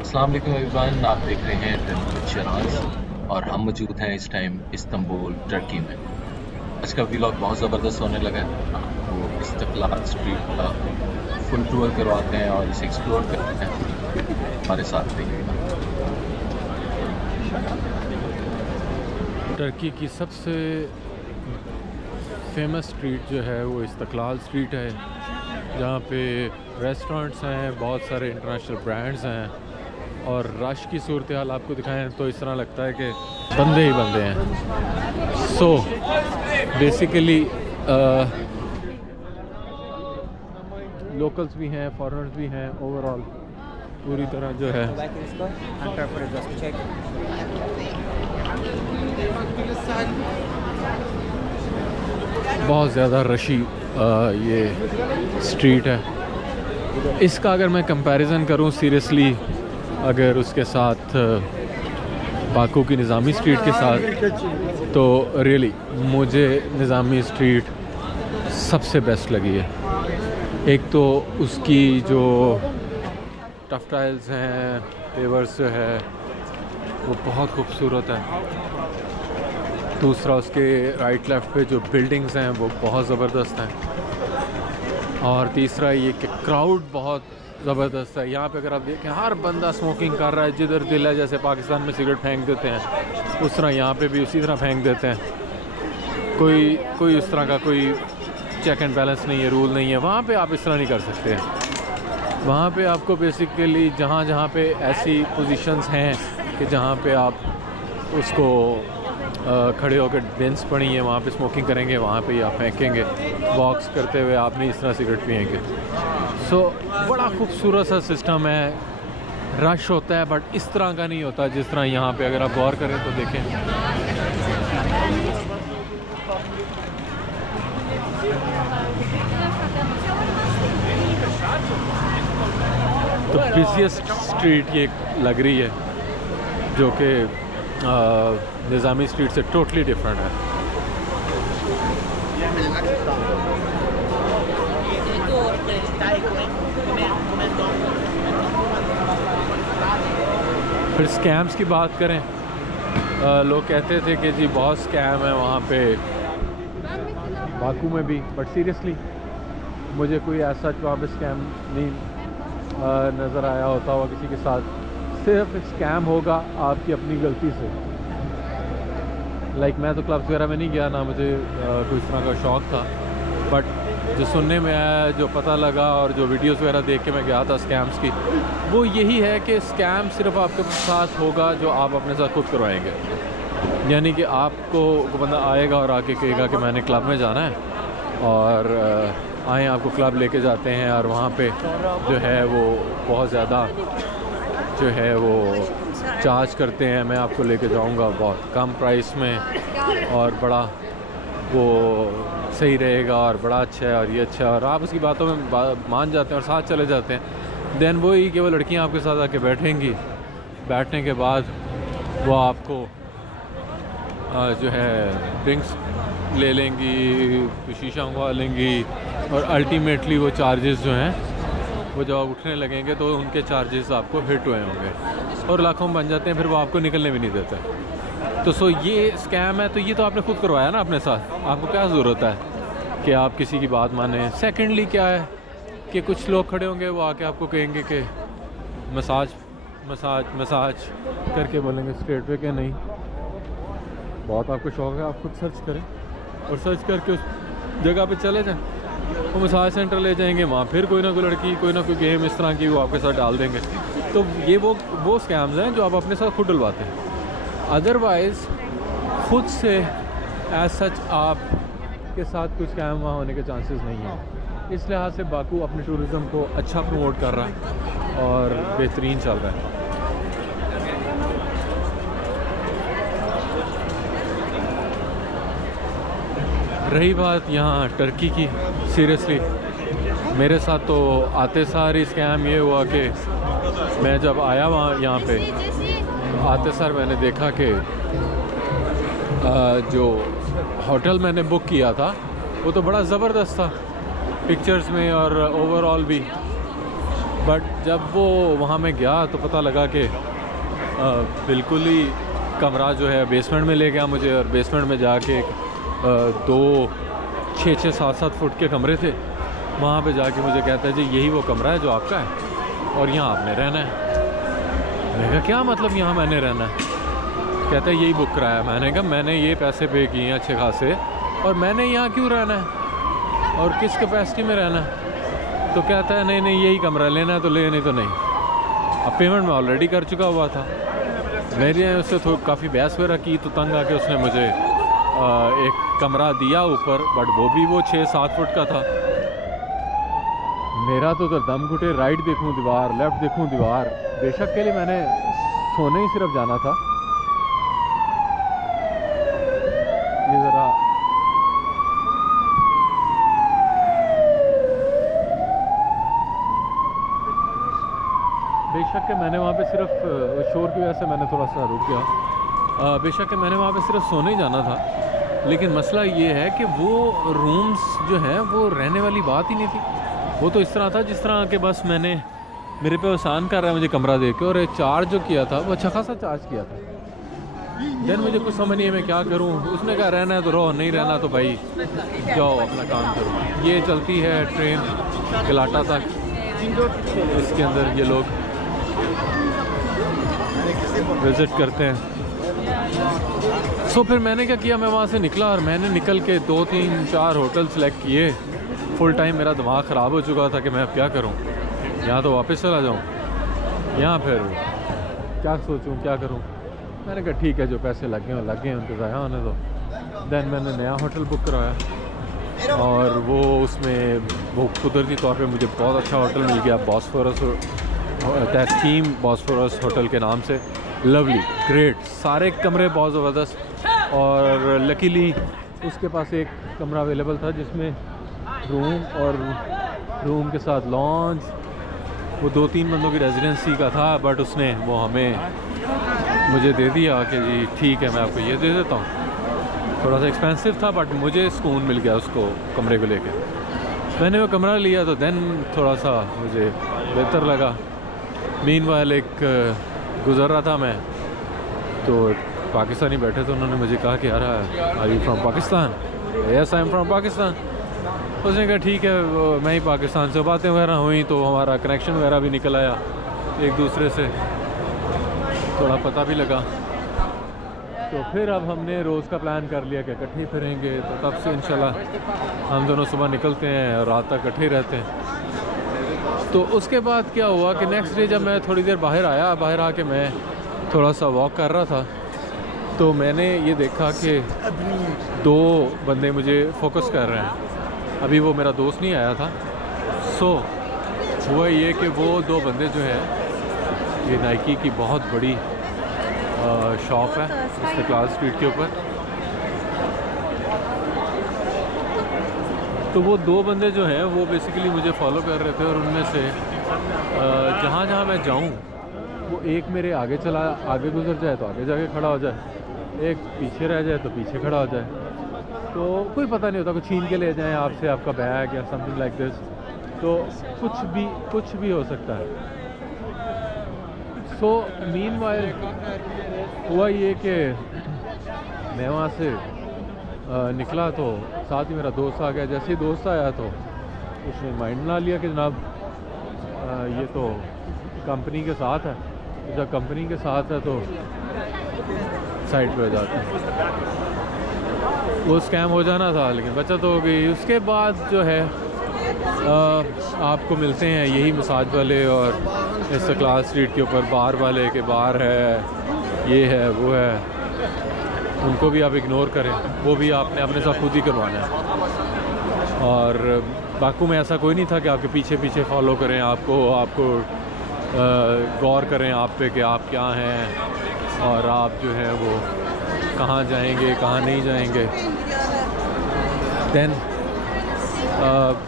अस्सलाम वालेकुम एवरीवन, आप देख रहे हैं टर्की विद शराज और हम मौजूद हैं इस टाइम इस्तांबुल टर्की में। आज का व्लॉग बहुत ज़बरदस्त होने लगा है। आपको इस्तिक़लाल स्ट्रीट का फुल टूर करवाते हैं और इसे एक्सप्लोर करते हैं। हमारे साथ रहिएगा। टर्की की सबसे फेमस स्ट्रीट जो है वो इस्तिक़लाल स्ट्रीट है, जहाँ पे रेस्टोरेंट्स हैं, बहुत सारे इंटरनेशनल ब्रांड्स हैं और रश की सूरत हाल आपको दिखाएं तो इस तरह लगता है कि बंदे ही बंदे हैं। सो बेसिकली लोकल्स भी हैं, फॉरेनर्स भी हैं, ओवरऑल पूरी तरह जो है बहुत ज़्यादा रशी ये स्ट्रीट है। इसका अगर मैं कंपैरिजन करूं सीरियसली अगर उसके साथ बाकू की निज़ामी स्ट्रीट के साथ, तो रियली मुझे निज़ामी स्ट्रीट सबसे बेस्ट लगी है। एक तो उसकी जो टफ टाइल्स हैं, पेवर्स जो है वो बहुत खूबसूरत है। दूसरा उसके राइट लेफ़्ट पे जो बिल्डिंग्स हैं वो बहुत ज़बरदस्त हैं। और तीसरा ये कि क्राउड बहुत ज़बरदस्त है। यहाँ पे अगर आप देखें हर बंदा स्मोकिंग कर रहा है, जिधर दिल है। जैसे पाकिस्तान में सिगरेट फेंक देते हैं उस तरह यहाँ पे भी उसी तरह फेंक देते हैं। कोई उस तरह का कोई चेक एंड बैलेंस नहीं है, रूल नहीं है। वहाँ पे आप इस तरह नहीं कर सकते। वहाँ पे आपको बेसिकली जहाँ पे ऐसी पोजीशंस हैं कि जहाँ पे आप उसको खड़े होकर बेंच पड़ी है, वहाँ पे स्मोकिंग करेंगे, वहाँ पे ही आप फेंकेंगे। वॉक्स करते हुए आप नहीं इस तरह सिगरेट पिएंगे। सो बड़ा खूबसूरत सा सिस्टम है। रश होता है बट इस तरह का नहीं होता जिस तरह यहाँ पे अगर आप गौर करें तो देखें। तो बिज़ीएस्ट स्ट्रीट ये लग रही है, जो कि निज़ामी स्ट्रीट से टोटली डिफरेंट है। फिर स्कैम्स की बात करें, लोग कहते थे कि जी बहुत स्कैम है वहाँ पे, बाकू में भी। बट सीरियसली मुझे कोई ऐसा वहाँ पे स्कैम नहीं नज़र आया होता हुआ किसी के साथ। सिर्फ स्कैम होगा आपकी अपनी गलती से। मैं तो क्लब्स वगैरह में नहीं गया, ना मुझे कोई इस तरह का शौक़ था। बट जो सुनने में आया, जो पता लगा और जो वीडियोस वगैरह देख के मैं गया था स्कैम्स की, वो यही है कि स्कैम सिर्फ आपके साथ होगा जो आप अपने साथ खुद करवाएंगे। यानी कि आपको बंदा आएगा और आके कहेगा कि मैंने क्लब में जाना है, और आए आपको क्लब लेके जाते हैं और वहाँ पे जो है वो बहुत ज़्यादा जो है वो चार्ज करते हैं। मैं आपको लेके जाऊंगा बहुत कम प्राइस में और बड़ा वो सही रहेगा और बड़ा अच्छा है और ये अच्छा है, और आप उसकी बातों में मान जाते हैं और साथ चले जाते हैं। देन वही कि वो लड़कियां आपके साथ आके बैठेंगी, बैठने के बाद वो आपको जो है ड्रिंक्स ले लेंगी, शीशा मंगवा लेंगी, और अल्टीमेटली वो चार्जेस जो हैं वो जब आप उठने लगेंगे तो उनके चार्जेस आपको हिट हुए होंगे और लाखों में बन जाते हैं। फिर वो आपको निकलने भी नहीं देते। तो ये स्कैम है। तो ये तो आपने खुद करवाया ना अपने साथ, आपको क्या ज़रूरत है कि आप किसी की बात माने। सेकेंडली क्या है कि कुछ लोग खड़े होंगे, वो आके आपको कहेंगे कि मसाज मसाज मसाज करके बोलेंगे स्ट्रेट पे कि नहीं। बहुत आपको शौक़ है, आप खुद सर्च करें और सर्च करके उस जगह पे चले जाएं। वो मसाज सेंटर ले जाएंगे, वहाँ फिर कोई ना कोई लड़की, कोई ना कोई गेम इस तरह की वो आपके साथ डाल देंगे। तो ये वो स्कैम्स हैं जो आप अपने साथ खुद डलवाते हैं। अदरवाइज़ खुद से एज सच आप के साथ कुछ स्कैम वहाँ होने के चांसेस नहीं हैं। इस लिहाज से बाकू अपने टूरिज़्म को अच्छा प्रमोट कर रहा है और बेहतरीन चल रहा है। रही बात यहाँ टर्की की, सीरियसली मेरे साथ तो आते सार ही स्कैम ये हुआ कि मैं जब आया वहाँ यहाँ पे आते सार मैंने देखा कि जो होटल मैंने बुक किया था वो तो बड़ा ज़बरदस्त था पिक्चर्स में और ओवरऑल भी, बट जब वो वहाँ मैं गया तो पता लगा कि बिल्कुल ही कमरा जो है बेसमेंट में ले गया मुझे, और बेसमेंट में जाके 2 6 7 7 फुट के कमरे थे। वहाँ पे जाके मुझे कहता है जी यही वो कमरा है जो आपका है और यहाँ आपने रहना है। मैंने कहा क्या मतलब यहाँ मैंने रहना है? कहता है यही बुक कराया। मैंने कहा मैंने ये पैसे पे किए हैं अच्छे खासे, और मैंने यहाँ क्यों रहना है और किस कैपेसिटी में रहना है? तो कहता है नहीं नहीं यही कमरा लेना है तो ले, नहीं तो नहीं। अब पेमेंट मैं ऑलरेडी कर चुका हुआ था। मेरे उससे काफ़ी बहस वगैरह की तो तंग आके उसने मुझे एक कमरा दिया ऊपर, बट वो भी वो 6 7 फुट का था। मेरा तो दम घुटे, राइट देखूं दीवार, लेफ़्ट देखूं दीवार। बेशक के लिए मैंने सोने ही सिर्फ जाना था। ये ज़रा बेशक के मैंने वहाँ पे सिर्फ शोर की वजह से मैंने थोड़ा सा रुक गया। बेशक के मैंने वहाँ पे सिर्फ सोने ही जाना था, लेकिन मसला ये है कि वो रूम्स जो हैं वो रहने वाली बात ही नहीं थी। वो तो इस तरह था जिस तरह के बस मैंने मेरे पे आसान कर रहा है मुझे कमरा दे के, और चार्ज जो किया था वो अच्छा खासा चार्ज किया था। देन मुझे कुछ समझ नहीं है मैं क्या करूं। उसने कहा रहना है तो रहो, नहीं रहना तो भाई जाओ अपना काम करो। ये चलती है ट्रेन कलाटा तक, इसके अंदर ये लोग विज़िट करते हैं। सो फिर मैंने क्या किया, मैं वहाँ से निकला और मैंने निकल के 2 3 4 होटल सेलेक्ट किए। फुल टाइम मेरा दिमाग ख़राब हो चुका था कि मैं अब क्या करूं, यहाँ तो वापस चला जाऊं, यहाँ फिर क्या सोचूं क्या करूं। मैंने कहा ठीक है जो पैसे लगे हैं उनको ज़ाया होने दो। देन मैंने नया होटल बुक कराया और वो उसमें वो कुदरती तौर पे मुझे बहुत अच्छा होटल मिल गया, बॉस्फोरस तस्कीम बॉस्फोरस होटल के नाम से। लवली, ग्रेट, सारे कमरे बहुत ज़बरदस्त, और लकीली उसके पास एक कमरा अवेलेबल था जिसमें रूम और रूम के साथ लॉन्ज, वो 2 3 बंदों की रेजिडेंसी का था, बट उसने वो हमें मुझे दे दिया कि जी ठीक है मैं आपको ये दे देता हूँ। थोड़ा सा एक्सपेंसिव था बट मुझे सुकून मिल गया उसको कमरे को लेके। मैंने वो कमरा लिया तो देन थोड़ा सा मुझे बेहतर लगा। मीनवाइल एक गुज़र रहा था मैं, तो पाकिस्तानी बैठे तो उन्होंने मुझे कहा कि यार are you from Pakistan? Yes I am from Pakistan. उसने कहा ठीक है, मैं ही पाकिस्तान से, बातें वगैरह हुई तो हमारा कनेक्शन वगैरह भी निकल आया, एक दूसरे से थोड़ा पता भी लगा। तो फिर अब हमने रोज़ का प्लान कर लिया कि इकट्ठे फिरेंगे, तो तब से इंशाल्लाह हम दोनों सुबह निकलते हैं और रात तक इकट्ठे रहते हैं। तो उसके बाद क्या हुआ कि नेक्स्ट डे जब मैं थोड़ी देर बाहर आया, बाहर आके मैं थोड़ा सा वॉक कर रहा था, तो मैंने ये देखा कि 2 बंदे मुझे फोकस कर रहे हैं। अभी वो मेरा दोस्त नहीं आया था। सो हुआ ये कि वो 2 बंदे जो है, ये नाइकी की बहुत बड़ी शॉप है इस्तेक़लाल स्ट्रीट के ऊपर, तो वो 2 बंदे जो हैं वो बेसिकली मुझे फॉलो कर रहे थे, और उनमें से जहाँ जहाँ मैं जाऊँ वो एक मेरे आगे गुजर जाए तो आगे जाके खड़ा हो जाए, एक पीछे रह जाए तो पीछे खड़ा हो जाए। तो कोई पता नहीं होता, कुछ छीन के ले जाएं आपसे आपका बैग या समथिंग लाइक दिस, तो कुछ भी हो सकता है। सो मीनवाइल हुआ ये कि मैं वहाँ से निकला तो साथ ही मेरा दोस्त आ गया। जैसे ही दोस्त आया तो उसने माइंड बना लिया कि जनाब ये तो कंपनी के साथ है, तो जब कंपनी के साथ है तो साइड पे हो जाते हैं। वो स्कैम हो जाना था लेकिन बचत हो गई। उसके बाद जो है आपको मिलते हैं यही मसाज वाले और इस्तेक़लाल स्ट्रीट के ऊपर बार वाले के बार है, ये है वो है, उनको भी आप इग्नोर करें, वो भी आपने अपने साथ खुद ही करवाना है। और बाकू में ऐसा कोई नहीं था कि आपके पीछे पीछे फॉलो करें, आपको गौर करें आप पे कि आप क्या हैं और आप जो है वो कहाँ जाएंगे कहाँ नहीं जाएंगे। देन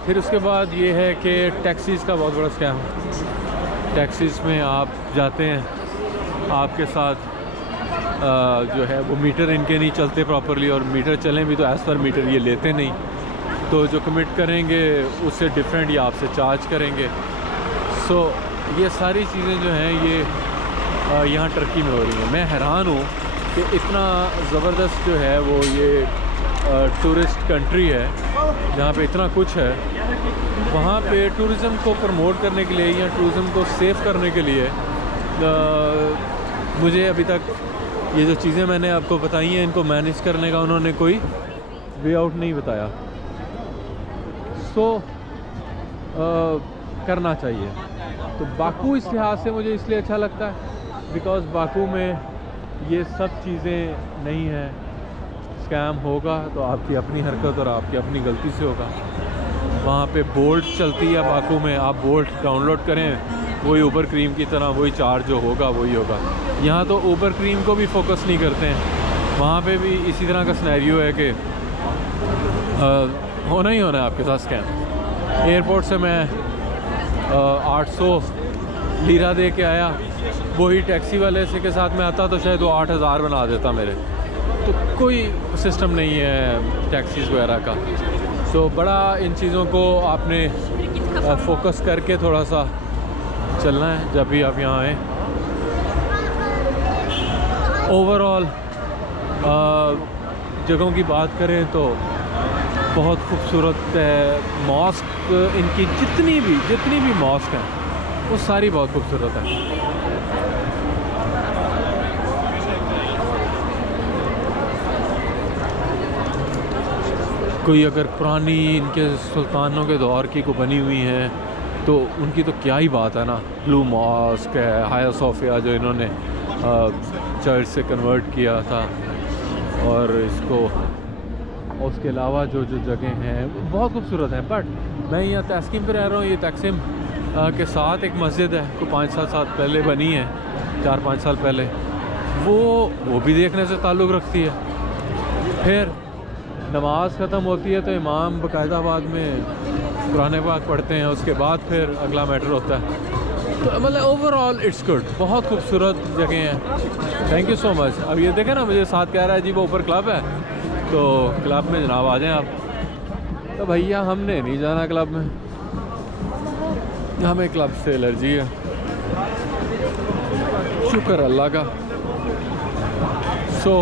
फिर उसके बाद ये है कि टैक्सीज़ का बहुत बड़ा स्कैम। टैक्सीज़ में आप जाते हैं, आपके साथ जो है वो मीटर इनके नहीं चलते प्रॉपरली, और मीटर चलें भी तो एज़ पर मीटर ये लेते नहीं, तो जो कमिट करेंगे उससे डिफरेंट ये आपसे चार्ज करेंगे। सो ये सारी चीज़ें जो हैं ये यहाँ टर्की में हो रही हैं। मैं हैरान हूँ कि इतना ज़बरदस्त जो है वो ये टूरिस्ट कंट्री है जहाँ पे इतना कुछ है। वहाँ पे टूरिज़म को प्रमोट करने के लिए या टूरिज़म को सेव करने के लिए मुझे अभी तक ये जो चीज़ें मैंने आपको बताई हैं इनको मैनेज करने का उन्होंने कोई वे आउट नहीं बताया। सो करना चाहिए। तो बाकू इस लिहाज से मुझे इसलिए अच्छा लगता है बिकॉज़ बाकू में ये सब चीज़ें नहीं हैं। स्कैम होगा तो आपकी अपनी हरकत और आपकी अपनी गलती से होगा। वहाँ पे बोल्ट चलती है बाकू में, आप बोल्ट डाउनलोड करें वही ऊबर क्रीम की तरह वही चार्ज जो होगा वही होगा। यहाँ तो ऊबर क्रीम को भी फोकस नहीं करते हैं। वहाँ पे भी इसी तरह का सिनेरियो है कि होना ही होना है आपके साथ स्कैम। एयरपोर्ट से मैं 800 लीरा दे के आया, वही टैक्सी वाले से के साथ में आता तो शायद वो 8000 बना देता मेरे। तो कोई सिस्टम नहीं है टैक्सीज़ वगैरह का। तो बड़ा इन चीज़ों को आपने फोकस करके थोड़ा सा चलना है जब भी आप यहाँ आएँ। ओवरऑल जगहों की बात करें तो बहुत खूबसूरत है। मॉस्क इनकी जितनी भी मॉस्क हैं वो सारी बहुत खूबसूरत हैं। कोई अगर पुरानी इनके सुल्तानों के दौर की को बनी हुई हैं तो उनकी तो क्या ही बात है ना। ब्लू मॉस्क है, हाया सोफिया जो इन्होंने चर्च से कन्वर्ट किया था, और इसको उसके अलावा जो जगह हैं बहुत खूबसूरत हैं। बट मैं यहाँ तस्कीम पे रह रहा हूँ। ये तकसीम के साथ एक मस्जिद है को 5-7 साल पहले बनी है, 4-5 साल पहले, वो भी देखने से ताल्लुक़ रखती है। फिर नमाज ख़त्म होती है तो इमाम बाकायदाबाद में कुरान पाक पढ़ते हैं, उसके बाद फिर अगला मैटर होता है। तो मतलब ओवरऑल इट्स गुड, बहुत खूबसूरत जगह हैं। Thank you so much. अब ये देखें ना, मुझे साथ कह रहा है जी वो ऊपर क्लब है, तो क्लब में जनाब आ जाएं आप। तो भैया हमने नहीं जाना क्लब में, हमें क्लब से एलर्जी है। शुक्र अल्लाह का। सो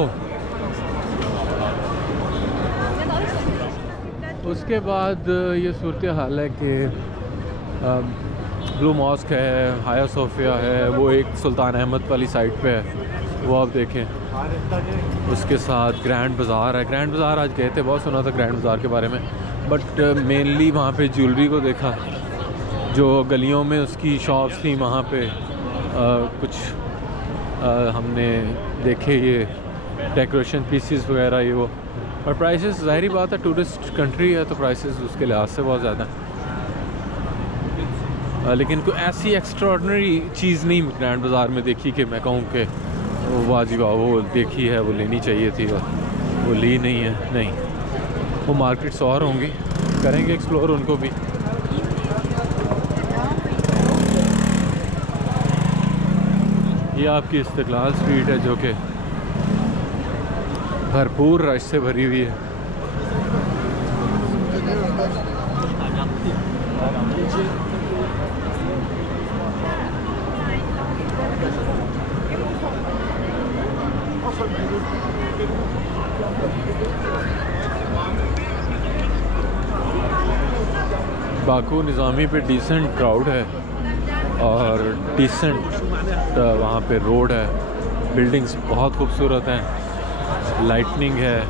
उसके बाद ये सूरत हाल है कि ब्लू मॉस्क है, हाया सोफिया है, वो एक सुल्तान अहमद वाली साइड पे है, वो आप देखें। उसके साथ ग्रैंड बाज़ार है। ग्रैंड बाज़ार आज गए थे, बहुत सुना था ग्रैंड बाज़ार के बारे में, बट मेनली वहाँ पे ज्वेलरी को देखा। जो गलियों में उसकी शॉप्स थी वहाँ पे कुछ हमने देखे ये डेकोरेशन पीसीस वगैरह ये वो। और प्राइसेस ज़ाहिरी बात है, टूरिस्ट कंट्री है तो प्राइसेस उसके लिहाज से बहुत ज़्यादा हैं। लेकिन कोई ऐसी एक्स्ट्रॉर्डनरी चीज़ नहीं ग्रैंड बाज़ार में देखी कि मैं कहूँ कि वाजिब वो देखी है, वो लेनी चाहिए थी और वो ली नहीं है। नहीं, वो मार्केट्स और होंगी, करेंगे एक्सप्लोर उनको भी। ये आपकी इस्तिकलाल स्ट्रीट है जो कि भरपूर रश से भरी हुई है। बाकू निज़ामी पे डिसेंट क्राउड है और डिसेंट वहाँ पे रोड है, बिल्डिंग्स बहुत खूबसूरत हैं, लाइटनिंग है।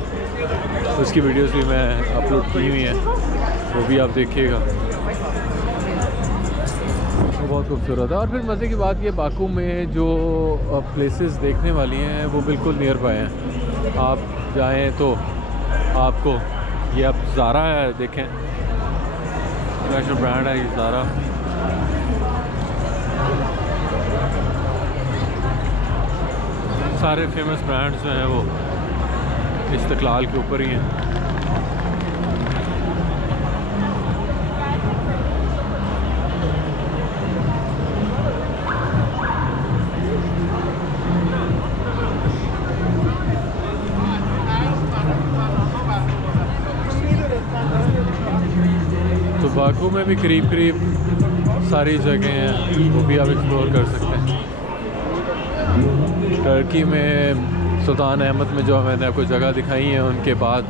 उसकी वीडियोस भी मैं अपलोड की हुई हैं, वो भी आप देखिएगा, वो बहुत खूबसूरत है। और फिर मज़े की बात ये, बाकू में जो प्लेसेस देखने वाली हैं वो बिल्कुल नियर बाय हैं। आप जाएं तो आपको ये अब ज़ारा है, देखें नेशनल ब्रांड है ये ज़ारा। सारे फेमस ब्रांड्स जो हैं वो इस्तिकलाल के ऊपर ही हैं। तो बाकू में भी करीब सारी जगह हैं, वो भी आप एक्सप्लोर कर सकते हैं। टर्की में सुल्तान अहमद में जो मैंने आपको जगह दिखाई है, उनके बाद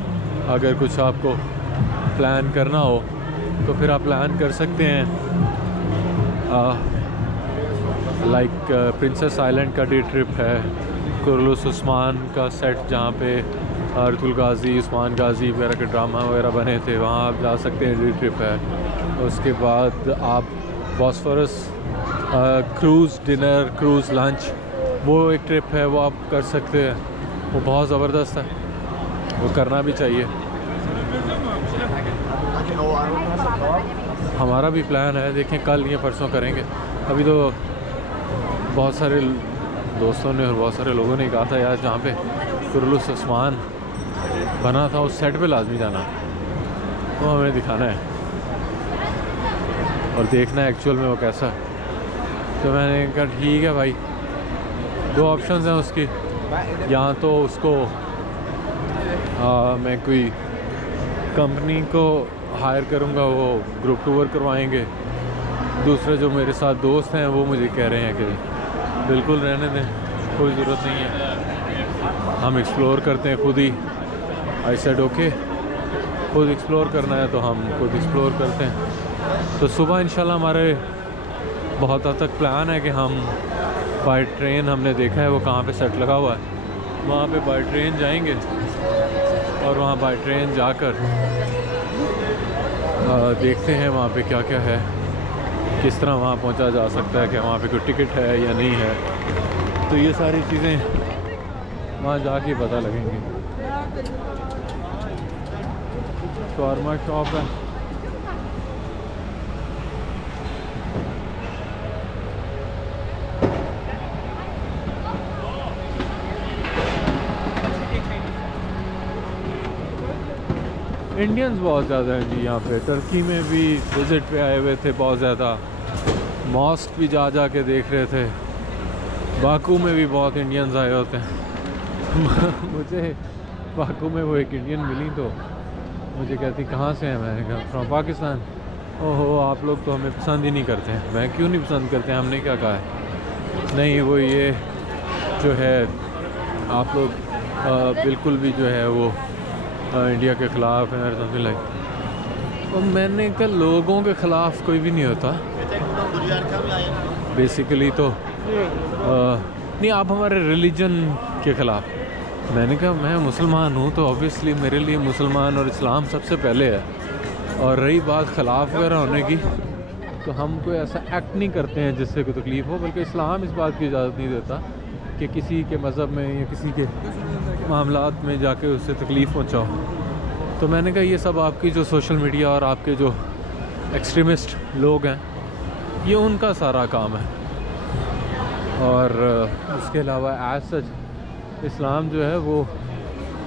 अगर कुछ आपको प्लान करना हो तो फिर आप प्लान कर सकते हैं। लाइक प्रिंसेस आइलैंड का डे ट्रिप है, कुरलुस उस्मान का सेट जहाँ पे अर्तुल गाजी, उस्मान गाजी वगैरह के ड्रामा वगैरह बने थे, वहाँ आप जा सकते हैं, डे ट्रिप है। उसके बाद आप Bosphorus cruise dinner, cruise lunch, वो एक ट्रिप है, वो आप कर सकते हैं। वो बहुत ज़बरदस्त है, वो करना भी चाहिए। हमारा भी प्लान है, देखें कल या परसों करेंगे। अभी तो बहुत सारे दोस्तों ने और बहुत सारे लोगों ने कहा था यार जहाँ पे कुरलुस उस्मान बना था उस सेट पे लाजमी जाना, तो हमें दिखाना है और देखना है एक्चुअल में वो कैसा है। तो मैंने कहा ठीक है भाई, दो ऑप्शंस हैं उसकी, या तो उसको मैं कोई कंपनी को हायर करूँगा, वो ग्रुप टूर करवाएंगे। दूसरे जो मेरे साथ दोस्त हैं वो मुझे कह रहे हैं कि बिल्कुल रहने दें, कोई ज़रूरत नहीं है, हम एक्सप्लोर करते हैं खुद ही। आई सेड ओके, खुद एक्सप्लोर करना है तो हम खुद एक्सप्लोर करते हैं। तो सुबह इंशाल्लाह हमारे बहुत हद तक प्लान है कि हम बाय ट्रेन, हमने देखा है वो कहाँ पे सेट लगा हुआ है, वहाँ पे बाय ट्रेन जाएंगे और वहाँ बाय ट्रेन जाकर देखते हैं वहाँ पे क्या क्या है, किस तरह वहाँ पहुँचा जा सकता है, कि वहाँ पे कोई टिकट है या नहीं है। तो ये सारी चीज़ें वहाँ जाके पता लगेंगी। शॉर्मा शॉप है, इंडियंस बहुत ज़्यादा हैं जी यहाँ पे। टर्की में भी विज़िट पे आए हुए थे बहुत ज़्यादा, मॉस्क भी जा जा के देख रहे थे। बाकू में भी बहुत इंडियंस आए होते हैं। मुझे बाकू में वो एक इंडियन मिली तो मुझे कहती कहाँ से हैं, मैंने कहा फ्रॉम पाकिस्तान। ओहो, आप लोग तो हमें पसंद ही नहीं करते हैं। मैं क्यों नहीं पसंद करते हैं, हमने क्या कहा है? नहीं, वो ये जो है आप लोग बिल्कुल भी जो है वो इंडिया के ख़िलाफ़ है और समथिंग लाइक। और मैंने कहा लोगों के ख़िलाफ़ कोई भी नहीं होता बेसिकली, तो नहीं, आप हमारे रिलीजन के ख़िलाफ़। मैंने कहा मैं मुसलमान हूँ तो ऑब्वियसली मेरे लिए मुसलमान और इस्लाम सबसे पहले है। और रही बात ख़िलाफ़ वगैरह होने की, तो हम कोई ऐसा एक्ट नहीं करते हैं जिससे कोई तकलीफ़ हो, बल्कि इस्लाम इस बात की इजाज़त नहीं देता कि किसी के मज़हब में या किसी के मामलात में जाके उससे तकलीफ़ पहुँचाओ। तो मैंने कहा ये सब आपकी जो सोशल मीडिया और आपके जो एक्सट्रीमिस्ट लोग हैं, ये उनका सारा काम है। और उसके अलावा एज सच इस्लाम जो है वो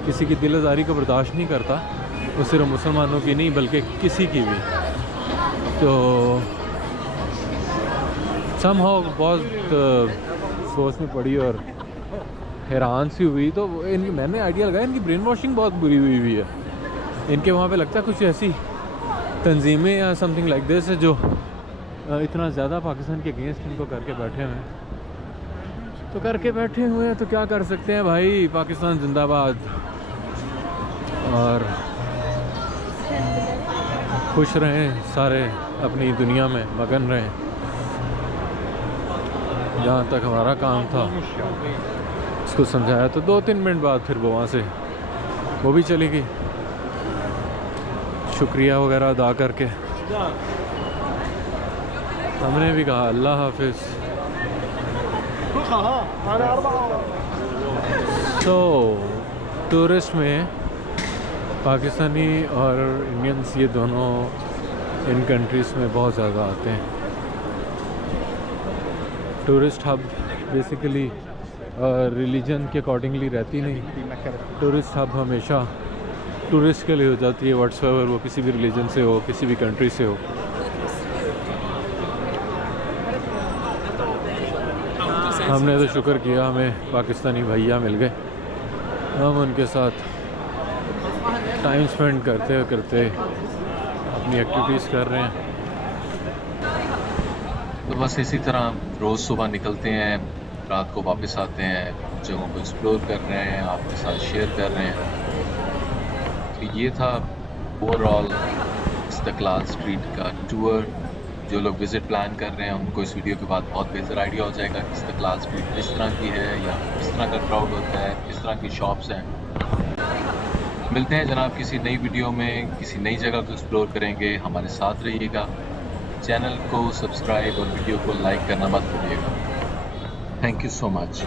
किसी की दिलदारी को बर्दाश्त नहीं करता, वो सिर्फ मुसलमानों की नहीं बल्कि किसी की भी। तो समहाउ बहुत सोच में पड़ी और हैरान सी हुई। तो मैंने आइडिया लगाया इनकी ब्रेन वॉशिंग बहुत बुरी हुई है। इनके वहाँ पे लगता है कुछ ऐसी तंजीमें या समथिंग लाइक दिस है जो इतना ज़्यादा पाकिस्तान के अगेंस्ट इनको करके बैठे हुए हैं। तो करके बैठे हुए हैं तो क्या कर सकते हैं भाई, पाकिस्तान जिंदाबाद। और खुश रहें सारे, अपनी दुनिया में मगन रहें। जहाँ तक हमारा काम था उसको समझाया, तो 2-3 मिनट बाद फिर वो वहाँ से वो भी चली गई, शुक्रिया वगैरह अदा करके। हमने भी कहा अल्लाह हाफिज़। तो टूरिस्ट में पाकिस्तानी और इंडियंस ये दोनों इन कंट्रीज़ में बहुत ज़्यादा आते हैं। टूरिस्ट हब बेसिकली रिलीजन के अकॉर्डिंगली रहती नहीं। टूरिस्ट हब हमेशा टूरिस्ट के लिए हो जाती है, व्हाट्सएवर वो किसी भी रिलीजन से हो, किसी भी कंट्री से हो। हमने तो शुक्र किया हमें पाकिस्तानी भैया मिल गए, हम उनके साथ टाइम स्पेंड करते करते अपनी एक्टिविटीज़ कर रहे हैं। तो बस इसी तरह रोज़ सुबह निकलते हैं, रात को वापस आते हैं, जगहों को एक्सप्लोर कर रहे हैं, आपके साथ शेयर कर रहे हैं। तो ये था ओवरऑल इस्तक़लाल स्ट्रीट का टूर। जो लोग विज़िट प्लान कर रहे हैं उनको इस वीडियो के बाद बहुत बेहतर आइडिया हो जाएगा कि इस्तक़लाल स्ट्रीट किस तरह की है या किस तरह का क्राउड होता है, किस तरह की शॉप्स हैं। मिलते हैं जनाब किसी नई वीडियो में, किसी नई जगह को एक्सप्लोर करेंगे। हमारे साथ रहिएगा, चैनल को सब्सक्राइब और वीडियो को लाइक करना मत भूलिएगा। Thank you so much.